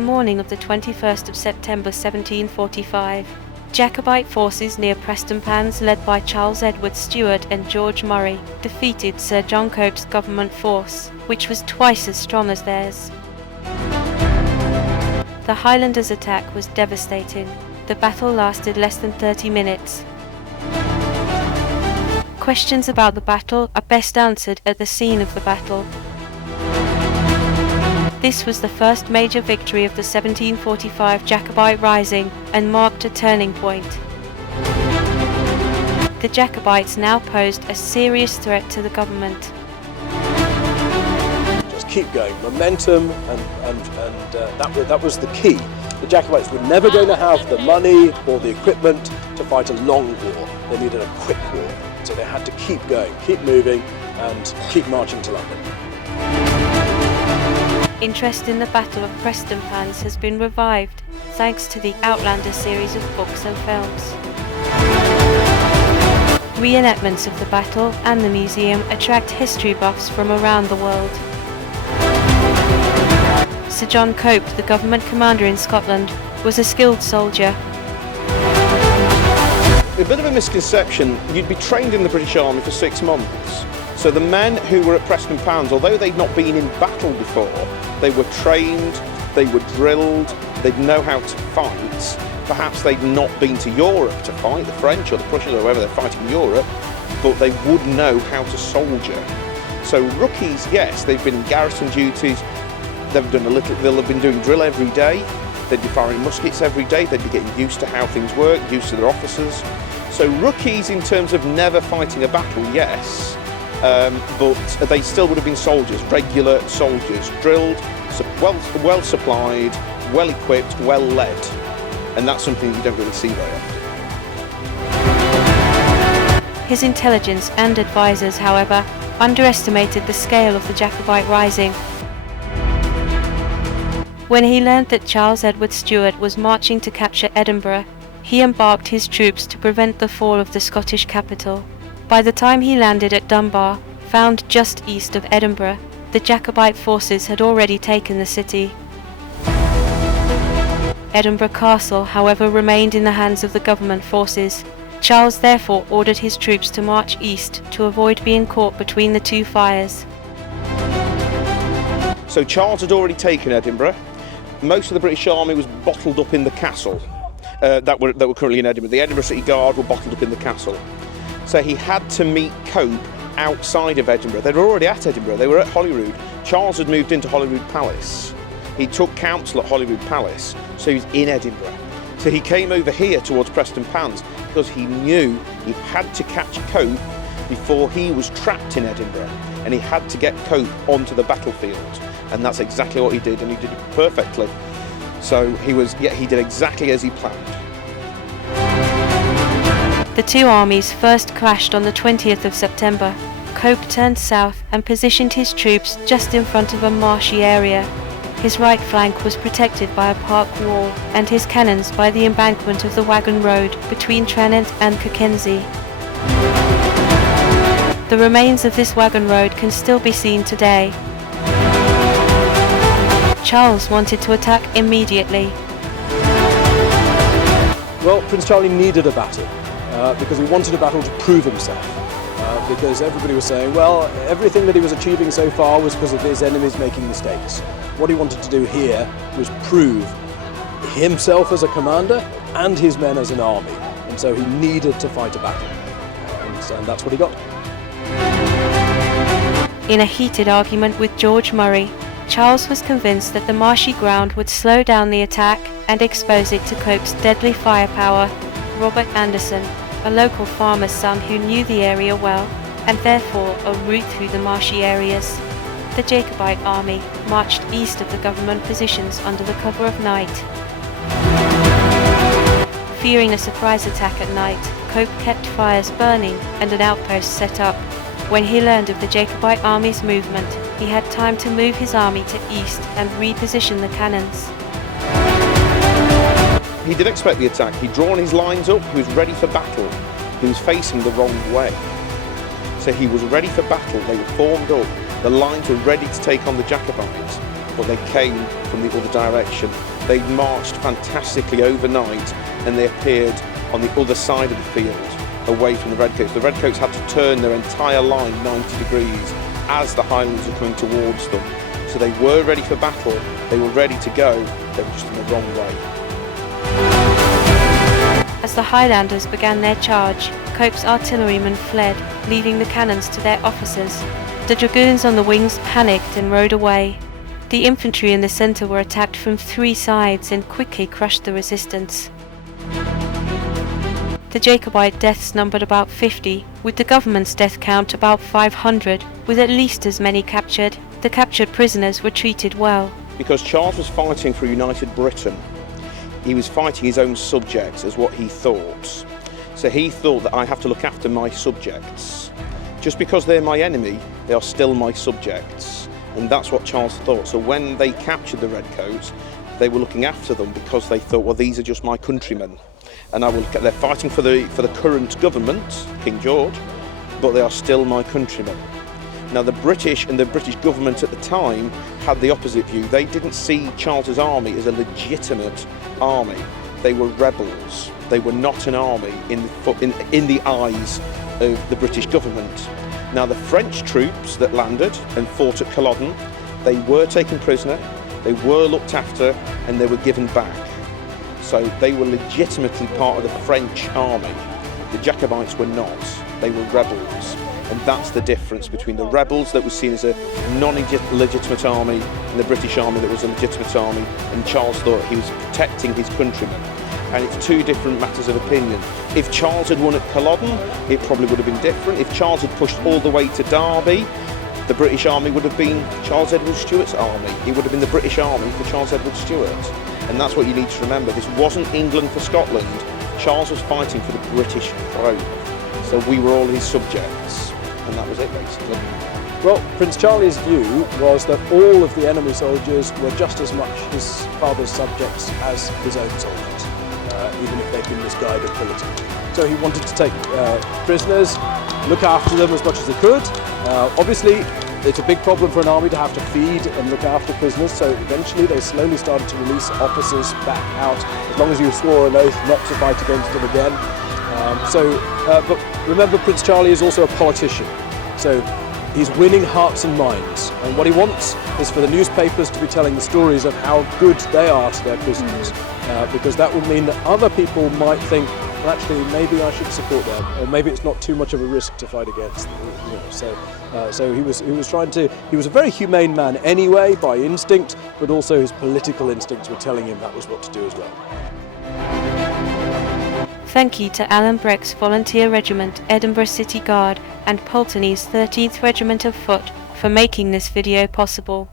the morning of the 21st of September 1745, Jacobite forces near Prestonpans, led by Charles Edward Stuart and George Murray, defeated Sir John Cope's government force, which was twice as strong as theirs. The Highlanders' attack was devastating. The battle lasted less than 30 minutes. Questions about the battle are best answered at the scene of the battle. This was the first major victory of the 1745 Jacobite Rising and marked a turning point. The Jacobites now posed a serious threat to the government. Just keep going, momentum, and that was the key. The Jacobites were never going to have the money or the equipment to fight a long war. They needed a quick war. So they had to keep going, keep moving, and keep marching to London. Interest in the Battle of Prestonpans has been revived thanks to the Outlander series of books and films. Reenactments of the battle and the museum attract history buffs from around the world. Sir John Cope, the government commander in Scotland, was a skilled soldier. A bit of a misconception, you'd be trained in the British Army for 6 months. So the men who were at Prestonpans, although they'd not been in battle before, they were trained, they were drilled, they'd know how to fight. Perhaps they'd not been to Europe to fight, the French or the Prussians or whoever they're fighting in Europe, but they would know how to soldier. So rookies, yes, they've been in garrison duties, they'll have been doing drill every day, they'd be firing muskets every day, they'd be getting used to how things work, used to their officers. So rookies in terms of never fighting a battle, yes, but they still would have been soldiers, regular soldiers, drilled, well supplied, well equipped, well led, and that's something you don't really see very often. His intelligence and advisors, however, underestimated the scale of the Jacobite Rising. When he learned that Charles Edward Stuart was marching to capture Edinburgh, he embarked his troops to prevent the fall of the Scottish capital. By the time he landed at Dunbar, found just east of Edinburgh, the Jacobite forces had already taken the city. Edinburgh Castle, however, remained in the hands of the government forces. Charles therefore ordered his troops to march east to avoid being caught between the two fires. So Charles had already taken Edinburgh. Most of the British Army was bottled up in the castle that were currently in Edinburgh. The Edinburgh City Guard were bottled up in the castle. So he had to meet Cope outside of Edinburgh. They were already at Edinburgh, they were at Holyrood. Charles had moved into Holyrood Palace. He took counsel at Holyrood Palace, so he was in Edinburgh. So he came over here towards Prestonpans because he knew he had to catch Cope before he was trapped in Edinburgh, and he had to get Cope onto the battlefield. And that's exactly what he did, and he did it perfectly. So he did exactly as he planned. The two armies first clashed on the 20th of September. Cope turned south and positioned his troops just in front of a marshy area. His right flank was protected by a park wall, and his cannons by the embankment of the Wagon Road between Tranent and Kirkensee. The remains of this wagon road can still be seen today. Charles wanted to attack immediately. Well, Prince Charlie needed a battle because he wanted a battle to prove himself. Because everybody was saying, well, everything that he was achieving so far was because of his enemies making mistakes. What he wanted to do here was prove himself as a commander and his men as an army. And so he needed to fight a battle. And that's what he got. In a heated argument with George Murray, Charles was convinced that the marshy ground would slow down the attack and expose it to Cope's deadly firepower. Robert Anderson, a local farmer's son who knew the area well, and therefore a route through the marshy areas. The Jacobite army marched east of the government positions under the cover of night. Fearing a surprise attack at night, Cope kept fires burning and an outpost set up. When he learned of the Jacobite army's movement, he had time to move his army to east and reposition the cannons. He did expect the attack. He'd drawn his lines up, he was ready for battle. He was facing the wrong way. So he was ready for battle, they were formed up, the lines were ready to take on the Jacobites. but they came from the other direction. They marched fantastically overnight, and they appeared on the other side of the field, away from the Redcoats. The Redcoats had to turn their entire line 90 degrees as the Highlanders were coming towards them. So they were ready for battle, they were ready to go, they were just in the wrong way. As the Highlanders began their charge, Cope's artillerymen fled, leaving the cannons to their officers. The dragoons on the wings panicked and rode away. The infantry in the centre were attacked from 3 sides and quickly crushed the resistance. The Jacobite deaths numbered about 50, with the government's death count about 500, with at least as many captured. The captured prisoners were treated well. Because Charles was fighting for a united Britain, he was fighting his own subjects as what he thought. So he thought that I have to look after my subjects. Just because they're my enemy, they are still my subjects. And that's what Charles thought. So when they captured the Redcoats, they were looking after them because they thought, well, these are just my countrymen. And they're fighting for the current government, King George, but they are still my countrymen. Now the British and the British government at the time had the opposite view. They didn't see Charles's army as a legitimate army. They were rebels. They were not an army in the eyes of the British government. Now the French troops that landed and fought at Culloden, they were taken prisoner, they were looked after, and they were given back. So they were legitimately part of the French army. The Jacobites were not. They were rebels. And that's the difference between the rebels that was seen as a non-legitimate army and the British army that was a legitimate army, and Charles thought he was protecting his countrymen. And it's 2 different matters of opinion. If Charles had won at Culloden, it probably would have been different. If Charles had pushed all the way to Derby, the British army would have been Charles Edward Stuart's army. It would have been the British army for Charles Edward Stuart. And that's what you need to remember. This wasn't England for Scotland. Charles was fighting for the British throne. So we were all his subjects. And that was it, basically. Well, Prince Charlie's view was that all of the enemy soldiers were just as much his father's subjects as his own soldiers, even if they'd been misguided politically. So he wanted to take prisoners, look after them as much as he could. Obviously, it's a big problem for an army to have to feed and look after prisoners, so eventually they slowly started to release officers back out, as long as you swore an oath not to fight against them again. But remember, Prince Charlie is also a politician, so he's winning hearts and minds, and what he wants is for the newspapers to be telling the stories of how good they are to their prisoners, because that would mean that other people might think, well, actually, maybe I should support them, or maybe it's not too much of a risk to fight against them. So he was a very humane man anyway, by instinct, but also his political instincts were telling him that was what to do as well. Thank you to Alan Breck's Volunteer Regiment, Edinburgh City Guard, and Pulteney's 13th Regiment of Foot for making this video possible.